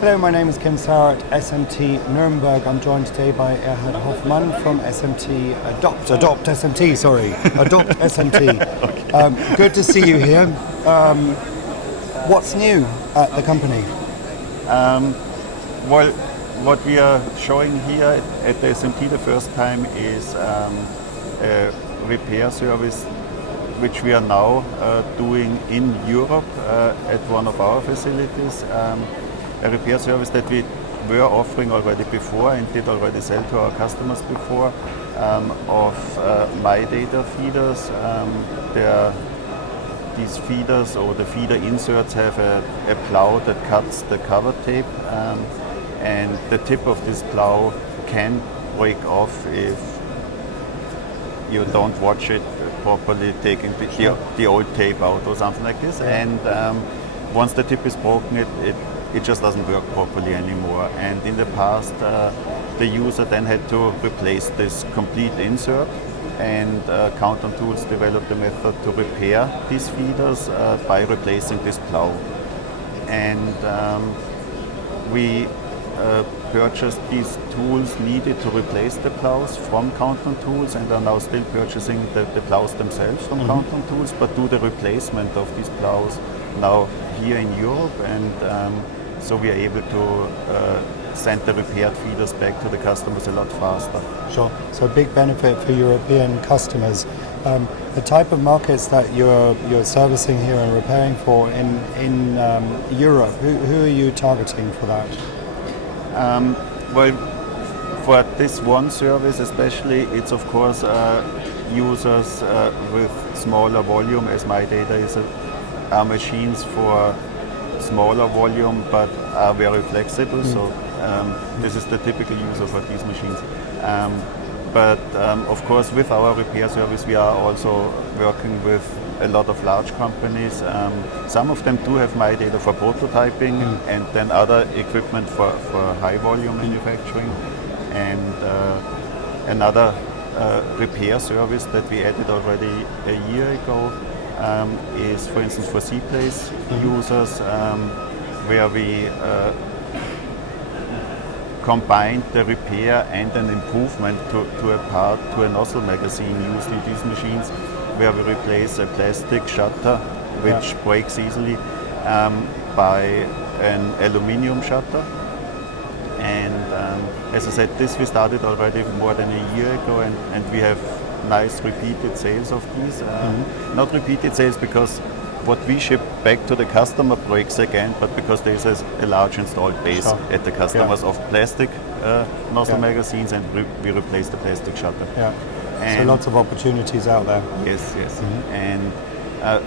Hello, my name is Kim Sauer at SMT Nuremberg. I'm joined today by Erhard Hofman from SMT Adopt SMT, sorry. Adopt SMT. Okay. Good to see you here. What's new at the company? Well, what we are showing here at the SMT the first time is a repair service which we are now doing in Europe at one of our facilities. A repair service that we were offering already before and did already sell to our customers before of my data feeders. These feeders or the feeder inserts have a plow that cuts the cover tape, and the tip of this plow can break off if you don't watch it properly, taking the old tape out or something like this. And once the tip is broken, it just doesn't work properly anymore. And in the past, the user then had to replace this complete insert, and Countdown Tools developed a method to repair these feeders by replacing this plow. And we purchased these tools needed to replace the plows from Countdown Tools, and are now still purchasing the plows themselves from Countdown Tools, but do the replacement of these plows now here in Europe, and so we are able to send the repaired feeders back to the customers a lot faster. Sure. So a big benefit for European customers. The type of markets that you're servicing here and repairing for in Europe, who are you targeting for that? Well, for this one service especially, it's of course users with smaller volume, as my data are machines for smaller volume but are very flexible. So this is the typical user for these machines. But of course, with our repair service, we are also working with a lot of large companies. Some of them do have my data for prototyping, and then other equipment for high volume manufacturing. And another repair service that we added already a year ago is, for instance, for C-Place users, where we combined the repair and an improvement to a part, to a nozzle magazine used in these machines, where we replace a plastic shutter which breaks easily by an aluminium shutter. And as I said, this we started already more than a year ago, and we have nice repeated sales of these. Not repeated sales because what we ship back to the customer breaks again, but because there is a large installed base at the customers of plastic nozzle magazines, and we replace the plastic shutter. And so lots of opportunities out there. Yes. And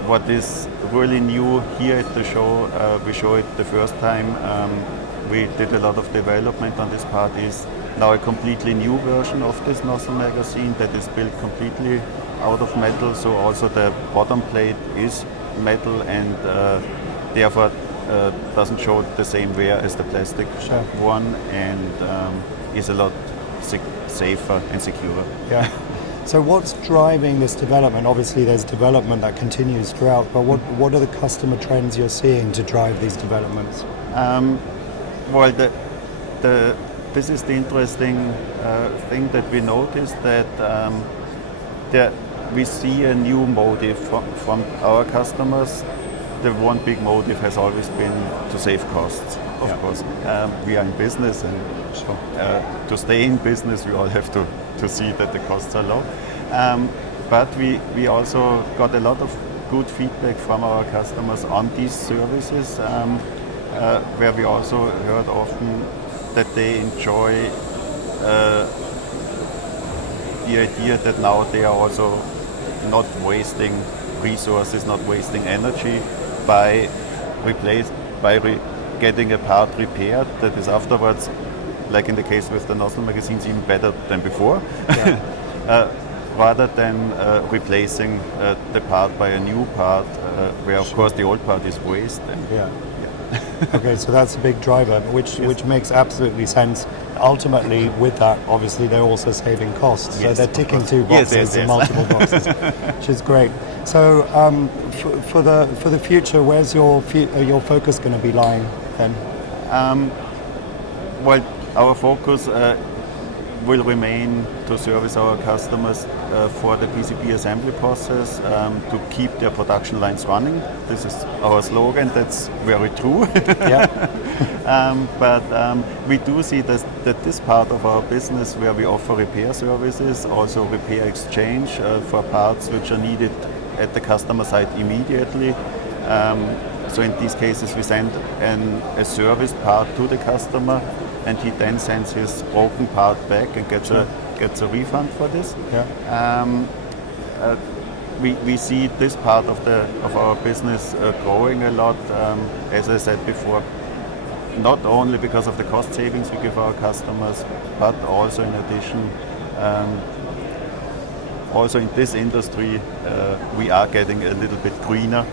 what is really new here at the show, we show it the first time, we did a lot of development on this part, is now a completely new version of this nozzle magazine that is built completely out of metal. So also the bottom plate is metal, and therefore doesn't show the same wear as the plastic one, and is a lot safer and secure. Yeah. So what's driving this development? Obviously there's development that continues throughout, but what are the customer trends you're seeing to drive these developments? Well, this is the interesting thing that we noticed, that we see a new motive from our customers. The one big motive has always been to save costs, of course. We are in business, and to stay in business, we all have to see that the costs are low. But we also got a lot of good feedback from our customers on these services, where we also heard often that they enjoy the idea that now they are also not wasting resources, not wasting energy by getting a part repaired that is afterwards, like in the case with the nozzle magazines, even better than before, rather than replacing the part by a new part, where of course the old part is waste. Okay, so that's a big driver, which makes absolutely sense. Ultimately, with that, obviously, they're also saving costs. So they're ticking two boxes and multiple boxes, which is great. So for the future, where's your focus going to be lying then? Well, our focus will remain to service our customers for the PCB assembly process, to keep their production lines running. This is our slogan. That's very true. Yeah. But we do see that this part of our business, where we offer repair services, also repair exchange for parts which are needed at the customer site immediately. So in these cases, we send a service part to the customer, and he then sends his broken part back and gets a refund for this. Yeah. We see this part of our business growing a lot. As I said before, not only because of the cost savings we give our customers, but also in addition, also in this industry, we are getting a little bit greener.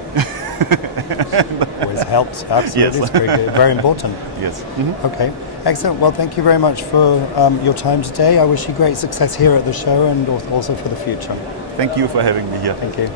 Always helps, absolutely. Yes. It's very important. Yes. Okay, excellent. Well, thank you very much for your time today. I wish you great success here at the show and also for the future. Thank you for having me here. Thank you.